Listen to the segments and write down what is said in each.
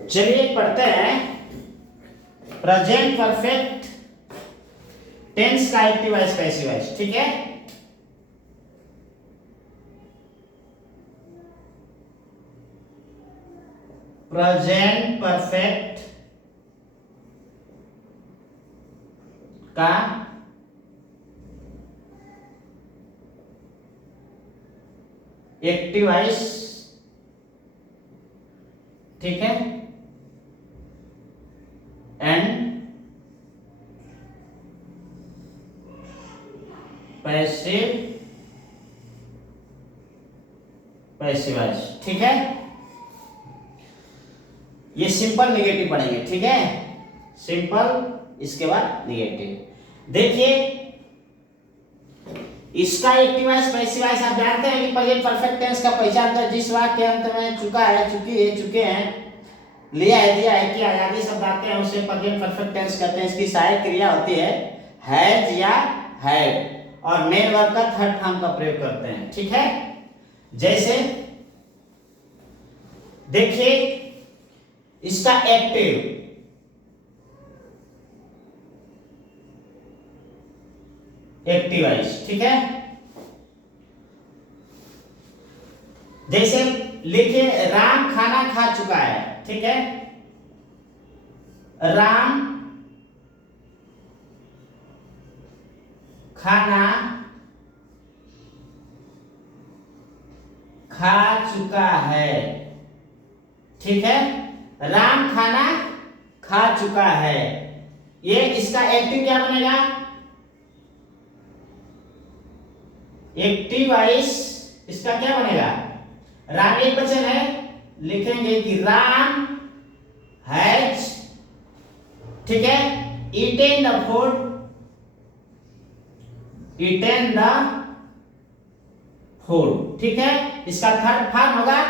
चलिए पढ़ते हैं प्रेजेंट परफेक्ट टेंस का एक्टिव वॉइस पैसिव वॉइस। ठीक है, प्रेजेंट परफेक्ट का एक्टिव वॉइस। ठीक है, एंड पैसिव वॉइस। ठीक है, ये सिंपल नेगेटिव पढ़ेंगे। ठीक है, सिंपल इसके बाद नेगेटिव। देखिए इसका एक्टिव वॉइस पैसिव वॉइस आप जानते हैं कि प्रेजेंट परफेक्ट टेंस का पहचान तो जिस वाक्य के अंत में चुका है, चुकी है, चुके हैं, लिया है, दिया है कि आजादी शब्द आते हैं उसे प्रेजेंट परफेक्ट टेंस कहते हैं। इसकी सहायक क्रिया होती है हैज या हैड और मेन वर्ब का थर्ड फॉर्म का प्रयोग करते हैं। ठीक है, जैसे देखिए इसका एक्टिव वॉइस। ठीक है, जैसे लिखिए राम खाना खा चुका है। ठीक है, राम खाना खा चुका है। ठीक है, राम खाना खा चुका है। ये इसका एक्टिव क्या बनेगा? एक्टिव वॉइस इसका क्या बनेगा? राम एक वचन है, लिखेंगे कि राम हैज, ठीक है, eaten the food, eaten the food. ठीक है, इसका थर्ड फॉर्म होगा।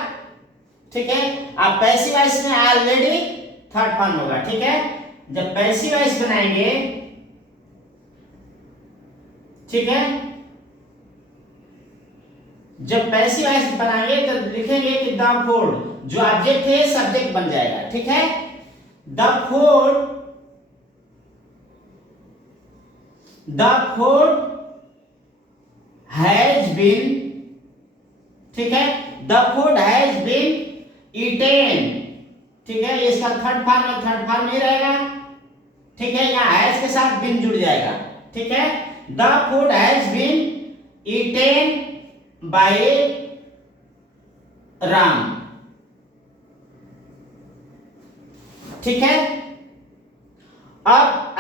ठीक है, आप पैसिव वॉइस में ऑलरेडी थर्ड फॉर्म होगा। ठीक है, जब पैसिव वॉइस बनाएंगे, ठीक है, जब पैसिव वॉइस बनाएंगे तो लिखेंगे कि द फूड, जो ऑब्जेक्ट है सब्जेक्ट बन जाएगा। ठीक है, द फूड हैज बीन, ठीक है, the food has been eaten. ठीक है, इसका थर्ड फॉर्म में थर्ड फॉर्म नहीं रहेगा। ठीक है, यहाँ हैज के साथ बीन जुड़ जाएगा। ठीक है, the food has been eaten by Ram. ठीक है, अब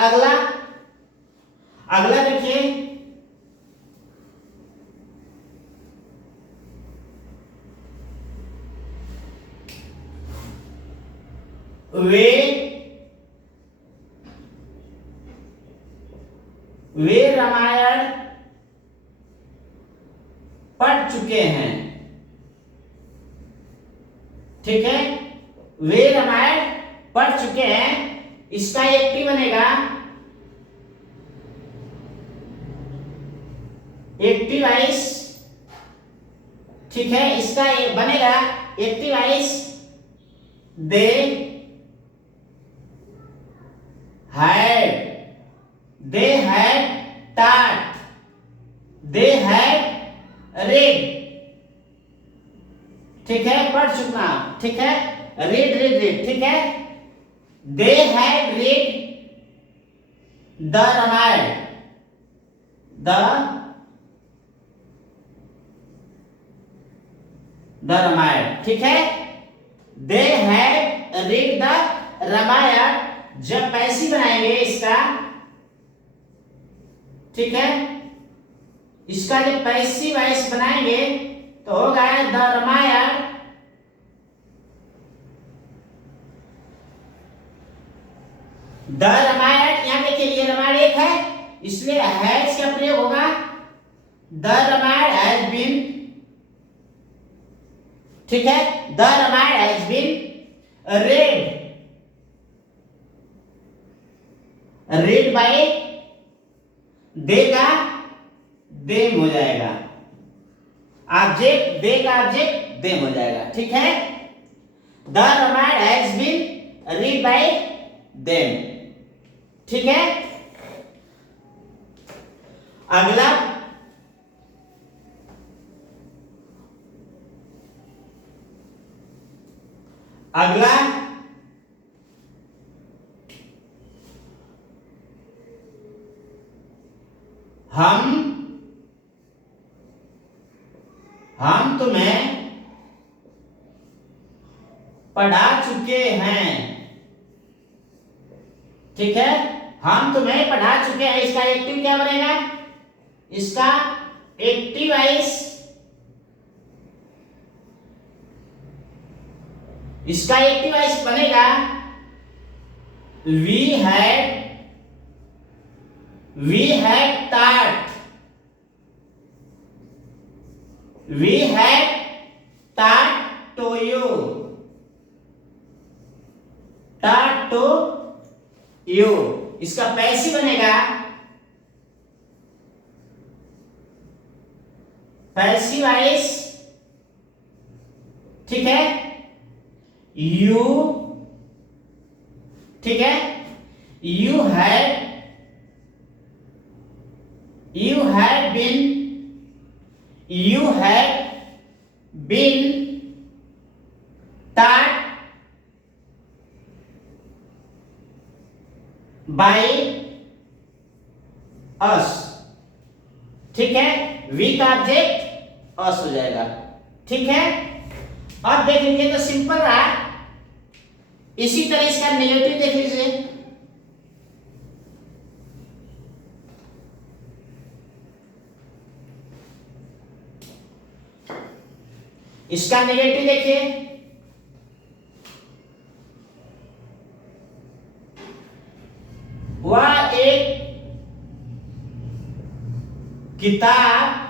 अगला देखिए, वे रामायण पढ़ चुके हैं। ठीक है, वे रामायण पढ़ चुके हैं। इसका एक्टिव बनेगा, एक्टिव वॉइस। ठीक है, इसका बनेगा active voice they had taught, they had read। ठीक है, पढ़ चुका। ठीक है, read। ठीक है, they had read the Ramayan, the Ramayan. ठीक है, they had read the Ramayan. जब पैसिव बनाएंगे इसका, ठीक है, इसका जब पैसिव वॉइस बनाएंगे तो होगा द रामायण, द रामायण। यहां देखिए ये रामायण एक है, इसलिए हैज का प्रयोग होगा, द रामायण हैज बीन। ठीक है, the Ramayan has been read by, देगा देम हो जाएगा, ऑब्जेक्ट देगा ऑब्जेक्ट देम हो जाएगा। ठीक है, the Ramayan has been read by them. ठीक है, अगला अगला हम तुम्हें पढ़ा चुके हैं। ठीक है, हम तुम्हें पढ़ा चुके हैं, इसका एक्टिव क्या बनेगा? इसका एक्टिव वाइस बनेगा we had taught to you। इसका पैसिव बनेगा पैसिव वाइस। ठीक है, यू, ठीक है, you had been taught by us। ठीक है, वी का ऑब्जेक्ट अस हो जाएगा। ठीक है, अब देख लीजिए तो सिंपल रहा। इसी तरह इसका नेगेटिव देख लीजिए। इसका नेगेटिव देखिए, वह एक किताब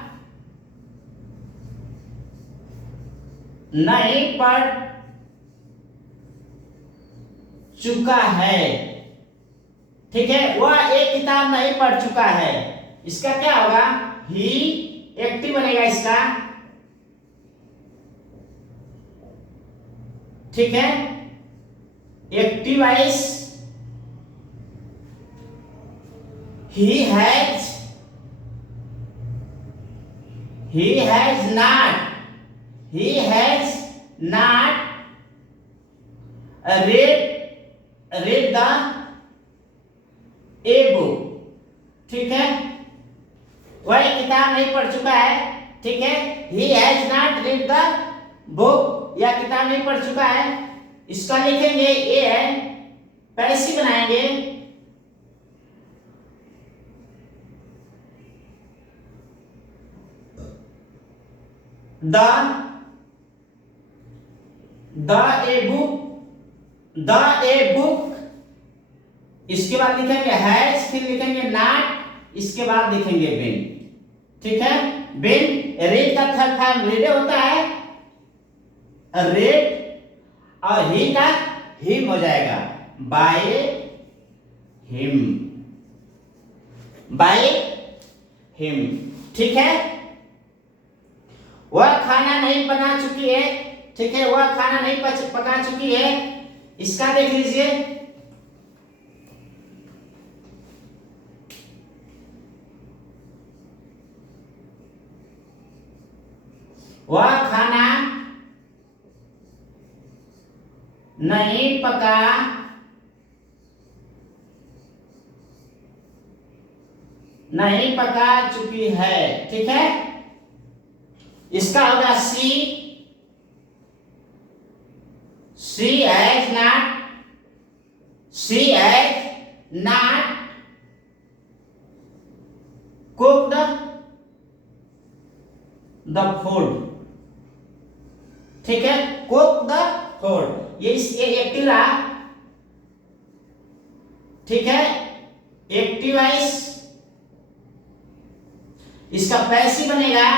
नहीं पढ़ चुका है। ठीक है, वह एक किताब नहीं पढ़ चुका है। इसका क्या होगा? ही एक्टिव बनेगा इसका। ठीक है, active vice he has not read the a book। ठीक है, वह किताब नहीं पढ़ चुका है। ठीक है, he has not read the book, या किताब नहीं पढ़ चुका है। इसका लिखेंगे ए है, पैसिव बनाएंगे द ए बुक। इसके बाद लिखेंगे हैज, फिर लिखेंगे नॉट, इसके बाद लिखेंगे बिन। ठीक है, बिन रीड का थर्ड फॉर्म रीड होता है, रीड, और ही का हिम हो जाएगा, बाय हिम। ठीक है, वह खाना नहीं बना चुकी है। ठीक है, वह खाना नहीं पका चुकी है। इसका देख लीजिए, वह खाना नहीं पका चुकी है। ठीक है, इसका होगा she has not cooked the food. ठीक है, कुक द फूड, ये एक्टिव रहा। ठीक है, एक्टिव वाइस। इसका पैसिव बनेगा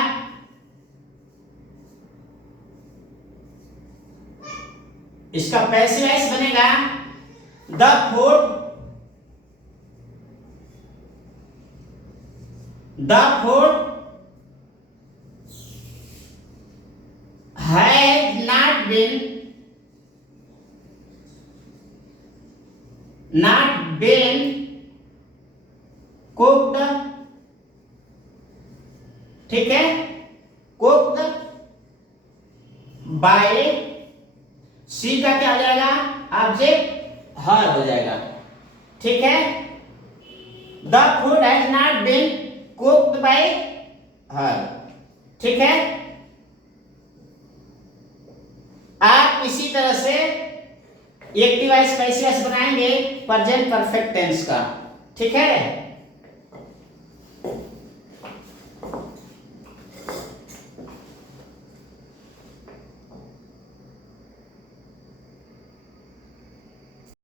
the food has not been not been cooked, ठीक है, कुक्ड बाय, सी का क्या हो जाएगा ऑब्जेक्ट, हर हो जाएगा, ठीक है। The food has not been cooked by her, ठीक है। आप इसी तरह से एक्टिव वॉइस पैसिव वॉइस बनाएंगे प्रेजेंट परफेक्ट टेंस का, ठीक है।